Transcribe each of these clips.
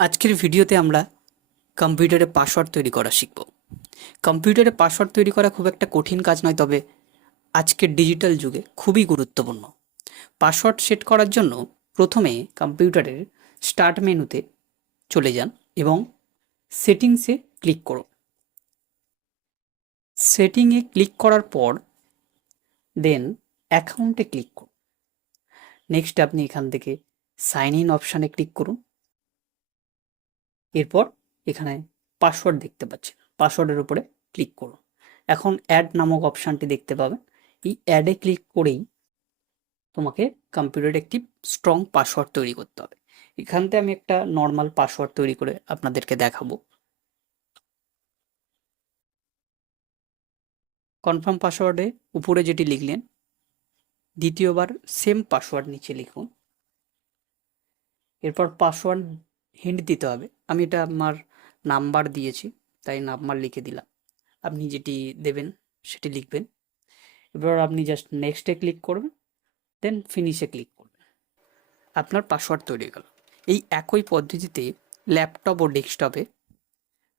আজকের ভিডিওতে আমরা কম্পিউটারে পাসওয়ার্ড তৈরি করা শিখব। কম্পিউটারে পাসওয়ার্ড তৈরি করা খুব একটা কঠিন কাজ নয়, তবে আজকের ডিজিটাল যুগে খুবই গুরুত্বপূর্ণ। পাসওয়ার্ড সেট করার জন্য প্রথমে কম্পিউটারের স্টার্ট মেনুতে চলে যান এবং সেটিংসে ক্লিক করুন। সেটিংয়ে ক্লিক করার পর দেন অ্যাকাউন্টে ক্লিক করুন। নেক্সট আপনি এখান থেকে সাইন ইন অপশানে ক্লিক করুন। এরপর এখানে পাসওয়ার্ড দেখতে পাচ্ছেন পাসওয়ার্ডের উপরে ক্লিক করুন। এখন অ্যাড নামক অপশানটি দেখতে পাবেন। এই অ্যাডে ক্লিক করেই তোমাকে কম্পিউটারে একটি স্ট্রং পাসওয়ার্ড তৈরি করতে হবে। এখানতে আমি একটা নর্মাল পাসওয়ার্ড তৈরি করে আপনাদেরকে দেখাবো। কনফার্ম পাসওয়ার্ডে উপরে যেটি লিখলেন, দ্বিতীয়বার সেম পাসওয়ার্ড নিচে লিখুন। এরপর পাসওয়ার্ড হিন্ট দিতে হবে। আমি এটা আমার নাম্বার দিয়েছি, তাই নাম্বার লিখে দিলাম। আপনি যেটি দেবেন সেটি লিখবেন। এবার আপনি জাস্ট নেক্সটে ক্লিক করবেন দেন ফিনিশে ক্লিক করবেন। আপনার পাসওয়ার্ড তৈরি গেল। এই একই পদ্ধতিতে ল্যাপটপ ও ডেস্কটপে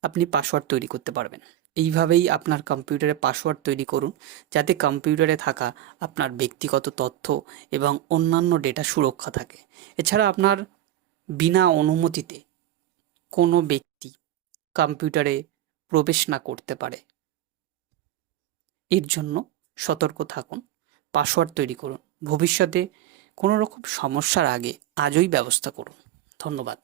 আপনি পাসওয়ার্ড তৈরি করতে পারবেন। এইভাবেই আপনার কম্পিউটারে পাসওয়ার্ড তৈরি করুন, যাতে কম্পিউটারে থাকা আপনার ব্যক্তিগত তথ্য এবং অন্যান্য ডেটা সুরক্ষা থাকে। এছাড়া আপনার বিনা অনুমতিতে কোনো ব্যক্তি কম্পিউটারে প্রবেশ না করতে পারে। এর জন্য সতর্ক থাকুন, পাসওয়ার্ড তৈরি করুন, ভবিষ্যতে কোনো রকম সমস্যার আগে আজই ব্যবস্থা করুন। ধন্যবাদ।